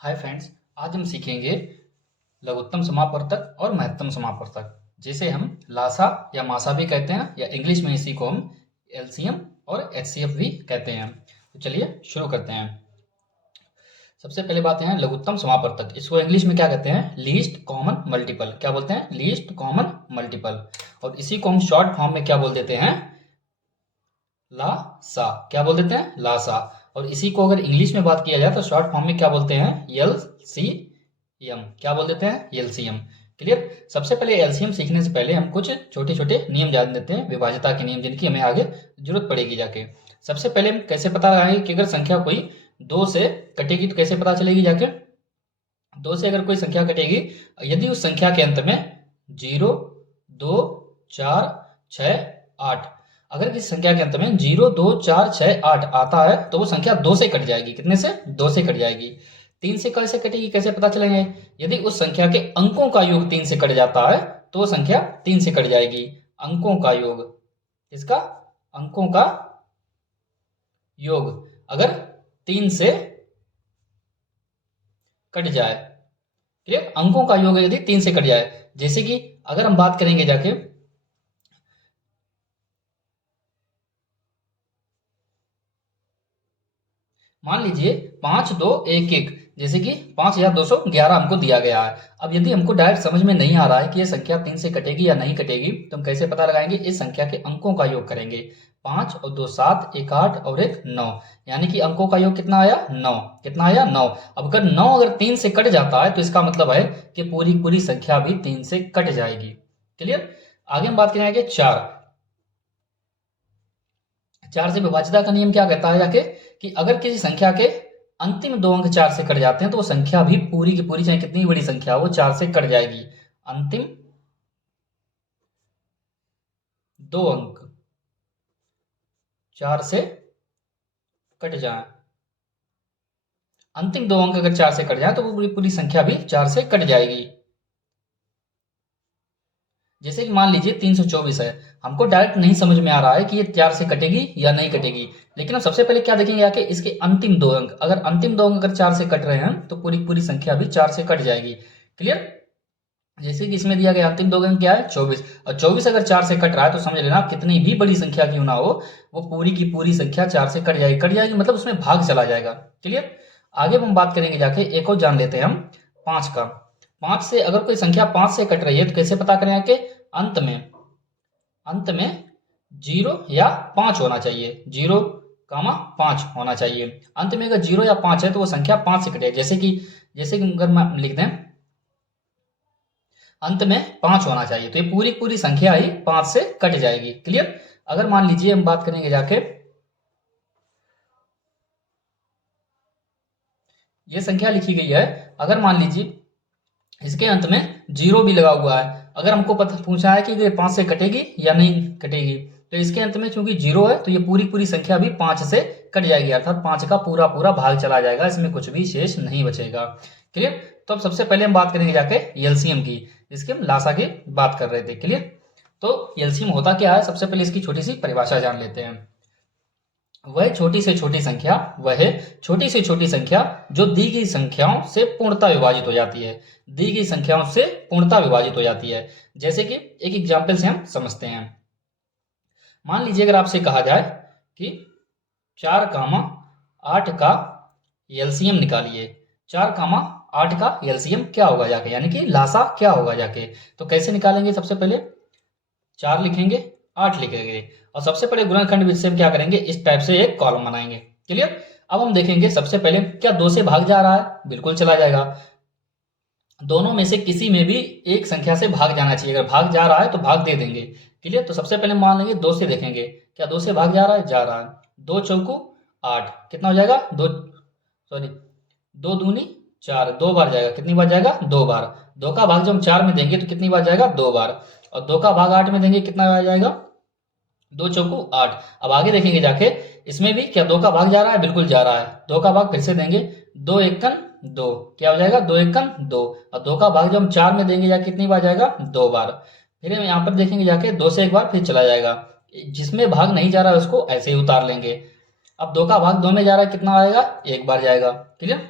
Hi friends, आज हम सीखेंगे लघुत्तम समापवर्तक और महत्तम समापवर्तक, जिसे हम लासा या मासा भी कहते हैं, या इंग्लिश में इसी को हम एलसीएम और एचसीएफ भी कहते हैं। तो चलिए शुरू करते हैं। सबसे पहले बात है लघुत्तम समापवर्तक। इसको इंग्लिश में क्या कहते हैं? Least common multiple. क्या बोलते हैं? Least common multiple. और इसी को हम शॉर्ट फॉर्म में क्या बोल देते हैं? लासा। क्या बोल देते हैं? लासा। और इसी को अगर इंग्लिश में बात किया जाए तो शॉर्ट फॉर्म में क्या बोलते हैं? एलसीएम। क्या बोल देते हैं? एलसीएम। क्लियर। सबसे पहले एलसीएम सीखने से पहले हम कुछ छोटे छोटे नियम जान लेते हैं, विभाज्यता के नियम, जिनकी हमें आगे जरूरत पड़ेगी जाके। सबसे पहले हम कैसे पता लगाएंगे कि अगर संख्या कोई दो से कटेगी तो कैसे पता चलेगी जाके? दो से अगर कोई संख्या कटेगी, यदि उस संख्या के अंत में 0, 2, 4, 6, 8, अगर किसी संख्या के अंत में 0, 2, 4, 6, 8 आता है तो वो संख्या 2 से कट जाएगी। कितने से? 2 से कट जाएगी। 3 से कैसे कटेगी, कैसे पता चलेंगे? यदि उस संख्या के अंकों का योग 3 से कट जाता है तो वो संख्या 3 से कट जाएगी। अंकों का योग, इसका अंकों का योग अगर 3 से कट जाए, क्लियर, अंकों का योग यदि 3 से कट जाए, जैसे कि अगर हम बात करेंगे जाके, मान लीजिए 5, 2, 1, 1, जैसे कि 5211 हमको दिया गया है। अब यदि हमको डायरेक्ट समझ में नहीं आ रहा है कि ये संख्या 3 से कटेगी या नहीं कटेगी, तो हम कैसे पता लगाएंगे? इस संख्या के अंकों का योग करेंगे। 5 और 2 7, 1 8 और 1 9, यानी कि अंकों का योग कितना आया? 9। कितना आया? 9। अब अगर 9 अगर 3 से कट जाता है तो इसका मतलब है कि पूरी पूरी संख्या भी 3 से कट जाएगी। क्लियर। आगे हम बात करेंगे 4। 4 से विभाज्यता का नियम क्या कहता है जाके, कि अगर किसी संख्या के अंतिम 2 अंक 4 से कट जाते हैं तो वो संख्या भी पूरी की पूरी, चाहे कितनी बड़ी संख्या हो, 4 से कट जाएगी। अंतिम 2 अंक 4 से कट जाए, अंतिम 2 अंक अगर 4 से कट जाए तो वो पूरी पूरी संख्या भी 4 से कट जाएगी। जैसे कि मान लीजिए 324 है, हमको डायरेक्ट नहीं समझ में आ रहा है कि ये 4 से कटेगी या नहीं कटेगी, लेकिन हम सबसे पहले क्या देखेंगे आके, इसके अंतिम 2 अंक, अगर अंतिम 2 अंक अगर 4 से कट रहे हैं तो पूरी पूरी संख्या भी 4 से कट जाएगी। क्लियर। जैसे कि इसमें दिया गया अंतिम 2 अंक क्या है? 24। और 24 अगर 4 से कट रहा है तो समझ लेना कितनी भी बड़ी संख्या क्यों ना हो, वो पूरी की पूरी संख्या 4 से कट जाएगी। कट जाएगी मतलब उसमें भाग चला जाएगा। क्लियर। आगे हम बात करेंगे जाके, एक और जान लेते हैं हम 5 का। 5 से अगर कोई संख्या 5 से कट रही है तो कैसे पता करें आके? अंत में 0 या 5 होना चाहिए। 0, 5 होना चाहिए। अंत में अगर 0 या 5 है तो वो संख्या 5 से कटे। जैसे कि अगर मैं लिख दें अंत में 5 होना चाहिए, तो ये पूरी पूरी संख्या ही 5 से कट जाएगी। क्लियर। अगर मान लीजिए हम बात करेंगे जाके, ये संख्या लिखी गई है, अगर मान लीजिए इसके अंत में 0 भी लगा हुआ है, अगर हमको पूछा है कि ये 5 से कटेगी या नहीं कटेगी, तो इसके अंत में चूंकि 0 है तो ये पूरी पूरी संख्या भी 5 से कट जाएगी, अर्थात 5 का पूरा पूरा भाग चला जाएगा, इसमें कुछ भी शेष नहीं बचेगा। क्लियर। तो अब सबसे पहले हम बात करेंगे जाके एलसीएम की, जिसकी हम लासा की बात कर रहे थे। क्लियर। तो एलसीएम होता क्या है, सबसे पहले इसकी छोटी सी परिभाषा जान लेते हैं। वह छोटी से छोटी संख्या जो दी गई संख्याओं से पूर्णता विभाजित हो जाती है। दी गई संख्याओं से पूर्णता विभाजित हो जाती है। जैसे कि एक एग्जाम्पल से हम समझते हैं। मान लीजिए अगर आपसे कहा जाए कि 4, 8 का एलसीएम निकालिए। 4, 8 का एलसीएम क्या होगा जाके, यानी कि लासा क्या होगा जाके, तो कैसे निकालेंगे? सबसे पहले 4 लिखेंगे, 8 लिखेंगे, और सबसे पहले गुणनखंड विधि से हम क्या करेंगे, इस टाइप से एक कॉलम बनाएंगे। क्लियर। अब हम देखेंगे सबसे पहले क्या 2 से भाग जा रहा है? बिल्कुल चला जाएगा। दोनों में से किसी में भी एक संख्या से भाग जाना चाहिए, अगर भाग जा रहा है तो भाग दे देंगे। क्लियर। तो सबसे पहले मान लेंगे 2 से देखेंगे, क्या 2 से भाग जा रहा है? जा रहा है। 2 चौकू 8, कितना हो जाएगा? 2 दूनी 4, 2 बार जाएगा। कितनी बार जाएगा? 2 बार। 2 का भाग जब हम 4 में देंगे तो कितनी बार जाएगा? 2 बार। और 2 का भाग 8 में देंगे, कितना बार जाएगा? 2 चौकू 8। अब आगे देखेंगे जाके, इसमें भी क्या 2 का भाग जा रहा है? बिल्कुल जा रहा है। 2 का भाग फिर से देंगे, 2 एकन 2, क्या हो जाएगा? 2 एकन 2। और 2 का भाग जब हम 4 में देंगे जाके कितनी बार जाएगा? 2 बार। फिर हम यहाँ पर देखेंगे जाके 2 से एक बार फिर चला जाएगा। जिसमें भाग नहीं जा रहा है उसको ऐसे ही उतार लेंगे। अब 2 का भाग 2 में जा रहा है, कितना आएगा? 1 बार जाएगा। क्लियर।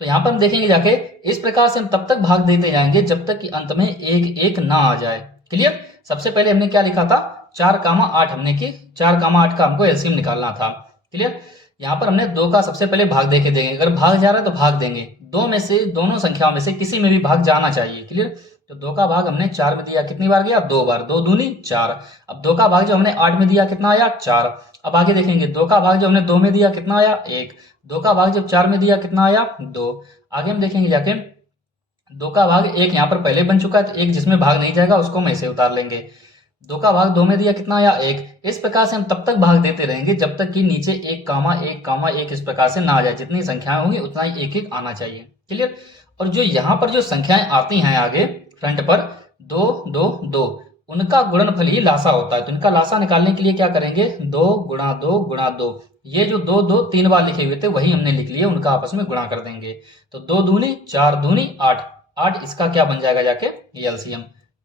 तो यहाँ पर हम देखेंगे जाके इस प्रकार से हम तब तक भाग देते जाएंगे जब तक कि अंत में एक एक ना आ जाए। क्लियर। सबसे पहले हमने क्या लिखा था, 4,8 हमने की 4,8 का हमको एलसीएम निकालना था। क्लियर। यहाँ पर हमने 2 का सबसे पहले भाग दे के देंगे, अगर भाग जा रहा है तो भाग देंगे, दो में से दोनों संख्याओं में से किसी में भी भाग जाना चाहिए। क्लियर। तो 2 का भाग हमने 4 में दिया, कितनी बार गया, 2 बार, 2 दूनी 4। अब 2 का भाग जो हमने 8 में दिया कितना आया, 4। अब आगे देखेंगे 2 का भाग जो हमने 2 में दिया कितना आया, 1। 2 का भाग जब 4 में दिया कितना आया, 2। आगे हम देखेंगे जाके 2 का भाग 1 यहाँ पर पहले बन चुका है, तो 1 जिसमें भाग नहीं जाएगा उसको हम ऐसे उतार लेंगे। 2 का भाग 2 में दिया कितना आया, 1। इस प्रकार से हम तब तक भाग देते रहेंगे जब तक कि नीचे 1,1,1 इस प्रकार से ना आ जाए। जितनी संख्याएं होंगी उतना ही एक एक आना चाहिए। क्लियर। और जो यहाँ पर जो संख्याएं आती हैं आगे फ्रंट पर 2 2 2, उनका गुणनफल ही लासा होता है। तो इनका लासा निकालने के लिए क्या करेंगे, 2 गुणा 2 गुणा 2। ये जो 2 2 3 बार लिखे हुए थे वही हमने लिख लिए, उनका आपस में गुणा कर देंगे। तो 2 दूनी 4 दूनी 8, 8 इसका क्या बन जाएगा जाके, एलसीएम।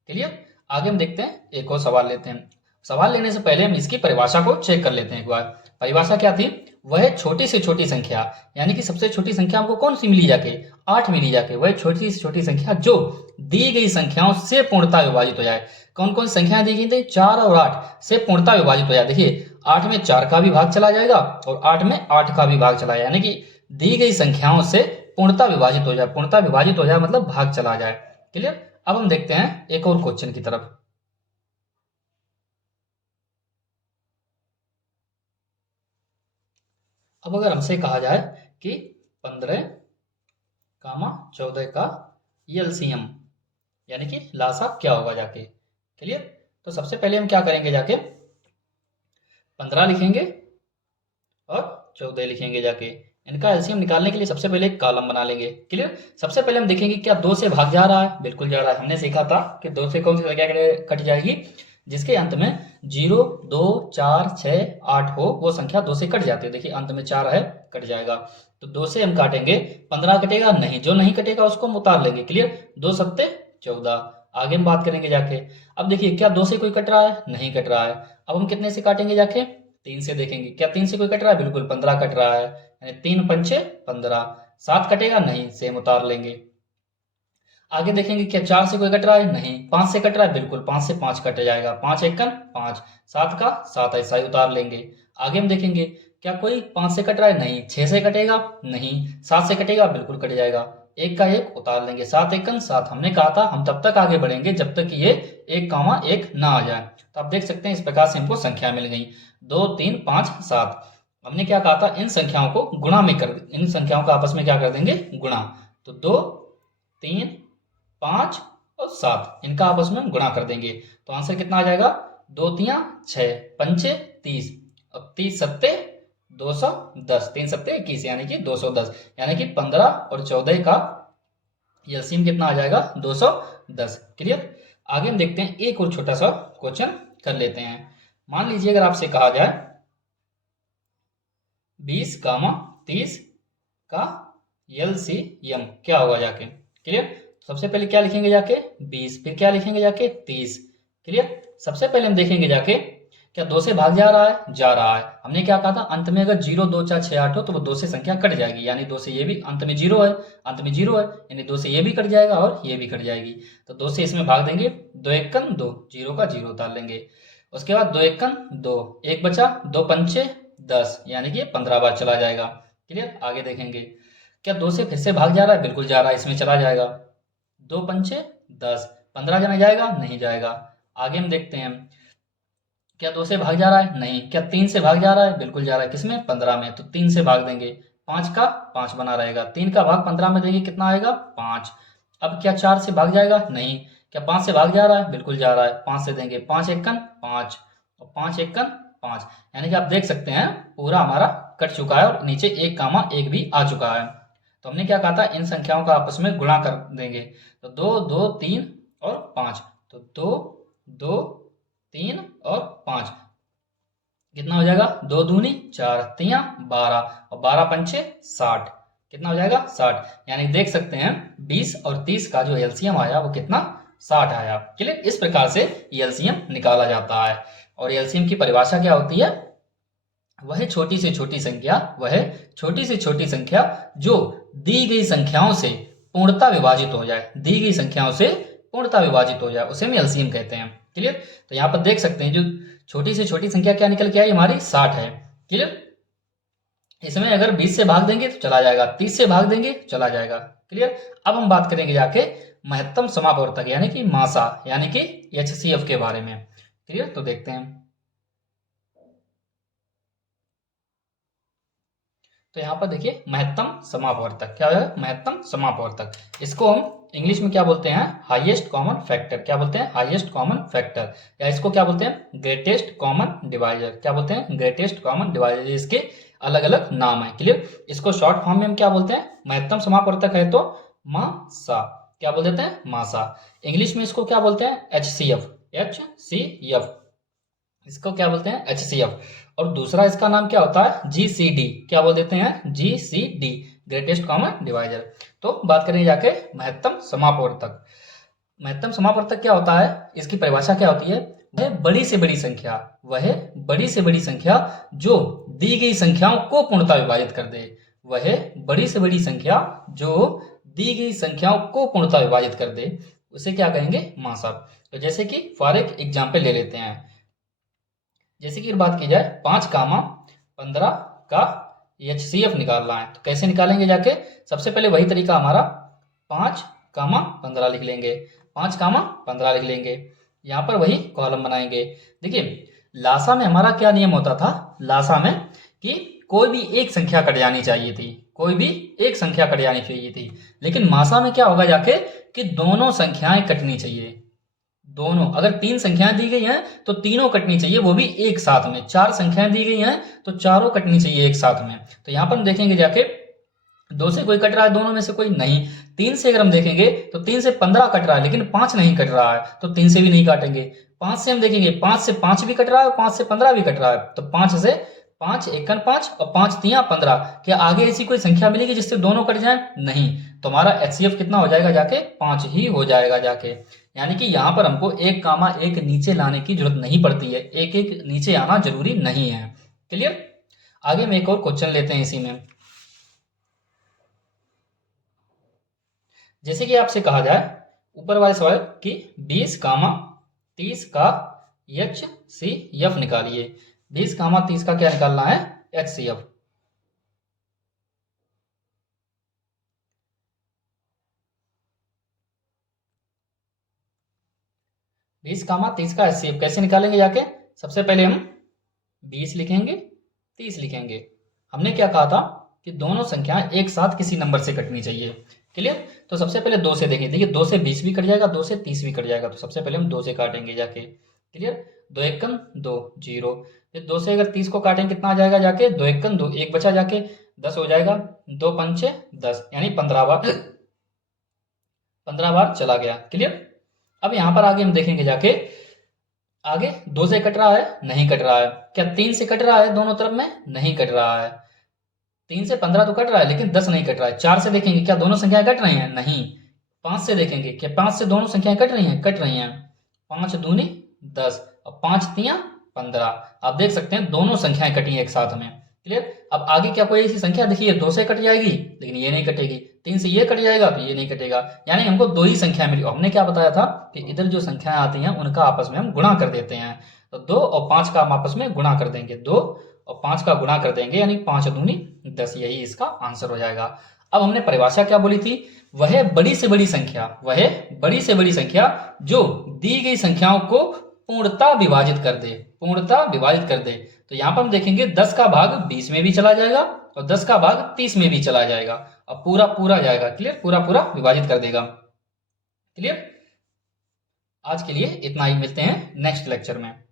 क्लियर। आगे हम देखते हैं, एक और सवाल लेते हैं। सवाल लेने से पहले हम इसकी परिभाषा को चेक कर लेते हैं एक बार। परिभाषा क्या थी, वह छोटी से छोटी संख्या, यानी कि सबसे छोटी संख्या हमको कौन सी मिली जाके, 8 मिली जाके, वह छोटी से छोटी संख्या जो दी गई संख्याओं से पूर्णता विभाजित हो जाए। कौन कौन संख्याएं दी गई थी, 4 और 8 से पूर्णता विभाजित हो जाए। देखिए 8 में 4 का भी भाग चला जाएगा और 8 में 8 का भी भाग चला जाए, यानी कि दी गई संख्याओं से पूर्णता विभाजित हो जाए। पूर्णता विभाजित हो जाए मतलब भाग चला जाए। क्लियर। अब हम देखते हैं एक और क्वेश्चन की तरफ। अब अगर हमसे कहा जाए कि 15,14 का एलसीएम यानी कि लासा क्या होगा जाके। क्लियर। तो सबसे पहले हम क्या करेंगे, जाके 15 लिखेंगे और 14 लिखेंगे जाके। इनका एलसीएम निकालने के लिए सबसे पहले एक कॉलम बना लेंगे। क्लियर। सबसे पहले हम देखेंगे क्या 2 से भाग जा रहा है, बिल्कुल जा रहा है। हमने सीखा था कि 2 से कौन सी संख्या कट जाएगी, जिसके अंत में 0 2 4 6 8 हो, वो संख्या 2 से कट जाती है। देखिए अंत में 4 है, कट जाएगा। तो 2 से हम काटेंगे, 15 कटेगा नहीं, जो नहीं कटेगा उसको हम उतार लेंगे। क्लियर। 2 सत्ते 14। आगे हम बात करेंगे जाके। अब देखिए क्या 2 से कोई कट रहा है, नहीं कट रहा है। अब हम कितने से काटेंगे जाके, 3 से देखेंगे। क्या 3 से कोई कट रहा है, बिल्कुल 15 कट रहा है, यानी 3 पंचे 15। 7 कटेगा नहीं, सेम उतार लेंगे। आगे देखेंगे क्या 4 से कोई कट रहा है, नहीं। 5 से कट रहा है, बिल्कुल 5 से 5 कट जाएगा, 5 एकन 5। 7 का 7 ऐसा ही उतार लेंगे। आगे हम देखेंगे क्या कोई 5 से कट रहा है, नहीं। 6 से कटेगा नहीं। 7 से कटेगा, बिल्कुल कट जाएगा, 1 का 1 उतार लेंगे। 7 एकन 7। हमने कहा था हम तब तक आगे बढ़ेंगे जब तक कि ये 1,1 ना आ जाए। तो आप देख सकते हैं इस प्रकार से हमको संख्या मिल गई 2 3 5 7। हमने क्या कहा था, इन संख्याओं को गुणा में कर, इन संख्याओं का आपस में क्या कर देंगे, गुणा। तो 2 3 5 और 7 इनका आपस में गुणा कर देंगे। तो आंसर कितना आ जाएगा, 2 तिया 6 पंचे 30 और 30 सत्ते 210, 3 सत्ते 21 यानी कि 210, यानी कि 15 और 14 का एलसीएम कितना आ जाएगा, 210। क्लियर। आगे हम देखते हैं एक और छोटा सा क्वेश्चन कर लेते हैं। मान लीजिए अगर आपसे कहा जाए 20, 30 का एलसीएम क्या होगा जाके। क्लियर। सबसे पहले क्या लिखेंगे जाके, 20, फिर क्या लिखेंगे जाके, 30। क्लियर। सबसे पहले हम देखेंगे जाके क्या 2 से भाग जा रहा है, जा रहा है। हमने क्या कहा था, अंत में अगर 0 2 4 6 8 हो तो वो 2 से संख्या कट जाएगी, यानी 2 से ये भी, अंत में 0 है, अंत में 0 है, यानी 2 से ये भी कट जाएगा और ये भी कट जाएगी। तो 2 से इसमें भाग देंगे, 2 एकन 2, 0 का 0 उतार लेंगे। उसके बाद 2 एकन 2, 1 बचा, 2 पंचे 10, यानी कि 15 बार चला जाएगा। क्लियर। आगे देखेंगे क्या 2 से फिर से भाग जा रहा है, बिल्कुल जा रहा है, इसमें चला जाएगा। 2 पंचे 10, 15 जाना जाएगा, नहीं जाएगा। आगे हम देखते हैं क्या 2 से भाग जा रहा है, नहीं। क्या 3 से भाग जा रहा है, बिल्कुल जा रहा है, किसमें, 15 में। तो 3 से भाग देंगे, 5 का 5 बना रहेगा, 3 का भाग 15 में देंगे, कितना आएगा, 5। अब क्या 4 से भाग जाएगा, नहीं। क्या 5 से भाग जा रहा है, बिल्कुल जा रहा है, 5 से देंगे, 5 एकन 5 और 5 एकन 5, यानी कि आप देख सकते हैं पूरा हमारा कट चुका है और नीचे 1,1 भी आ चुका है। तो हमने क्या कहा था, इन संख्याओं का आपस में गुणा कर देंगे। तो 2 2 3 और 5, तो 2 2 3 और 5 कितना हो जाएगा, 2 दूनी 4 तिया 12 और 12 पंचे 60, कितना हो जाएगा, 60। यानी देख सकते हैं 20 और 30 का जो एलसीएम आया वो कितना, 60 आया। क्लियर। इस प्रकार से एलसीएम निकाला जाता है। और एलसीएम की परिभाषा क्या होती है, वह छोटी से छोटी संख्या, वह छोटी से छोटी संख्या जो दी गई संख्याओं से पूर्णता विभाजित हो जाए, दी गई संख्याओं से पूर्णता विभाजित हो जाए, उसे हम एलसीएम कहते हैं। क्लियर। तो यहाँ पर देख सकते हैं जो छोटी से छोटी संख्या क्या निकल के आई हमारी 60 है। क्लियर। इसमें अगर 20 से भाग देंगे तो चला जाएगा, 30 से भाग देंगे चला जाएगा। क्लियर। अब हम बात करेंगे जाके महत्तम समापवर्तक यानी कि मासा यानी कि एचसीएफ के बारे में। क्लियर। तो देखते हैं। तो यहाँ पर देखिए महत्तम समापवर्तक क्या है, महत्तम समापवर्तक। इसको हम इंग्लिश में क्या बोलते हैं, हाईएस्ट कॉमन फैक्टर। क्या बोलते हैं, हाईएस्ट कॉमन फैक्टर, या इसको क्या बोलते हैं, ग्रेटेस्ट कॉमन डिवाइजर। क्या बोलते हैं, ग्रेटेस्ट कॉमन डिवाइजर। इसके अलग अलग नाम है। क्लियर। इसको शॉर्ट फॉर्म में हम क्या बोलते हैं, महत्तम समापवर्तक है तो मासा, क्या बोल देते हैं, मासा। इंग्लिश में इसको क्या बोलते हैं, एचसीएफ, एचसीएफ, इसको क्या बोलते हैं, एचसीएफ। और दूसरा इसका नाम क्या होता है, जीसीडी, क्या बोल देते हैं, जीसीडी, ग्रेटेस्ट कॉमन डिवाइजर। तो बात करें जाके महत्तम समापवर्तक। महत्तम समापवर्तक क्या होता है, इसकी परिभाषा क्या होती है, वह बड़ी से बड़ी संख्या, वह बड़ी से बड़ी संख्या जो दी गई संख्याओं को पूर्णता विभाजित कर दे, वह बड़ी से बड़ी संख्या जो दी गई संख्याओं को पूर्णता विभाजित कर दे, उसे क्या कहेंगे, मासा। तो जैसे कि फॉर एक एग्जाम्पल ले लेते हैं, जैसे कि बात की जाए 5, 15 का एचसीएफ निकालना है तो कैसे निकालेंगे जाके, सबसे पहले वही तरीका हमारा 5, 15 लिख लेंगे, 5, 15 लिख लेंगे, यहाँ पर वही कॉलम बनाएंगे। देखिए लासा में हमारा क्या नियम होता था, लासा में कि कोई भी एक संख्या कट जानी चाहिए थी, कोई भी एक संख्या कट जानी चाहिए थी। लेकिन मासा में क्या होगा जाके कि दोनों संख्याएं कटनी चाहिए, दोनों। अगर 3 संख्याएं दी गई हैं तो तीनों कटनी चाहिए, वो भी एक साथ में। 4 संख्याएं दी गई हैं तो चारों कटनी चाहिए एक साथ में। तो यहाँ पर हम देखेंगे जाके 2 से कोई कट रहा है, दोनों में से कोई नहीं। 3 से अगर हम देखेंगे तो 3 से 15 कट रहा है, लेकिन 5 नहीं कट रहा है तो 3 से भी नहीं काटेंगे। 5 से हम देखेंगे, 5 से 5 भी कट रहा है और 5 से 15 भी कट रहा है, तो 5 से 5 एकन 5 और 5 तियां 15। क्या आगे ऐसी कोई संख्या मिलेगी जिससे दोनों कट जाए, नहीं। तो हमारा एचसीएफ कितना हो जाएगा जाके, 5 ही हो जाएगा जाके। यानी कि यहाँ पर हमको 1, 1 नीचे लाने की जरूरत नहीं पड़ती है, 1 नीचे आना जरूरी नहीं है। क्लियर। आगे में एक और क्वेश्चन लेते हैं इसी में। जैसे कि आपसे कहा जाए ऊपर वाले सवाल कि 20, 30 का एचसीएफ निकालिए। 20, 30 का क्या निकालना है, एचसीएफ। बीस कामा 30 का एचसीएफ कैसे निकालेंगे जाके, सबसे पहले हम 20 लिखेंगे, 30 लिखेंगे। हमने क्या कहा था कि दोनों संख्याएं एक साथ किसी नंबर से कटनी चाहिए। क्लियर। तो सबसे पहले 2 से देखें, देखिए 2 से 20 भी कट जाएगा, 2 से 30 भी कट जाएगा, तो सबसे पहले हम 2 से काटेंगे जाके। क्लियर। 2 एकन 2 0, फिर 2 से अगर 30 को काटेंगे कितना आ जाएगा जाके, 2 एकन 2, 1 बचा जाके 10 हो जाएगा, 2 पंचे 10 यानी 15 बार चला गया। क्लियर। अब यहां पर आगे हम देखेंगे जाके, आगे 2 से कट रहा है, नहीं कट रहा है। क्या 3 से कट रहा है दोनों तरफ में, नहीं कट रहा है। 3 से 15 तो कट रहा है लेकिन 10 नहीं कट रहा है। 4 से देखेंगे, क्या दोनों संख्याएं कट रही हैं, नहीं। 5 से देखेंगे, क्या 5 से दोनों संख्याएं कट रही हैं, कट रही हैं। 5 दूनी 10 और 5 तियां 15। आप देख सकते हैं दोनों संख्याएं कटी हैं एक साथ में। क्लियर। अब आगे क्या कोई ऐसी संख्या देखिए 2 से कट जाएगी लेकिन ये नहीं कटेगी, 3 से ये कट जाएगा तो ये नहीं कटेगा, यानी हमको 2 ही संख्या मिली। हमने क्या बताया था कि इधर जो संख्याएं आती हैं उनका आपस में हम गुणा कर देते हैं, तो 2 और 5 का हम आपस में गुणा कर देंगे, 2 और 5 का गुणा कर देंगे यानी 5 दूनी 10, यही इसका आंसर हो जाएगा। अब हमने परिभाषा क्या बोली थी, वह बड़ी से बड़ी संख्या, वह बड़ी से बड़ी संख्या जो दी गई संख्याओं को पूर्णता विभाजित कर दे, पूर्णता विभाजित कर दे। तो यहाँ पर हम देखेंगे 10 का भाग 20 में भी चला जाएगा और 10 का भाग 30 में भी चला जाएगा और पूरा पूरा जाएगा। क्लियर। पूरा पूरा विभाजित कर देगा। क्लियर। आज के लिए इतना ही, मिलते हैं नेक्स्ट लेक्चर में।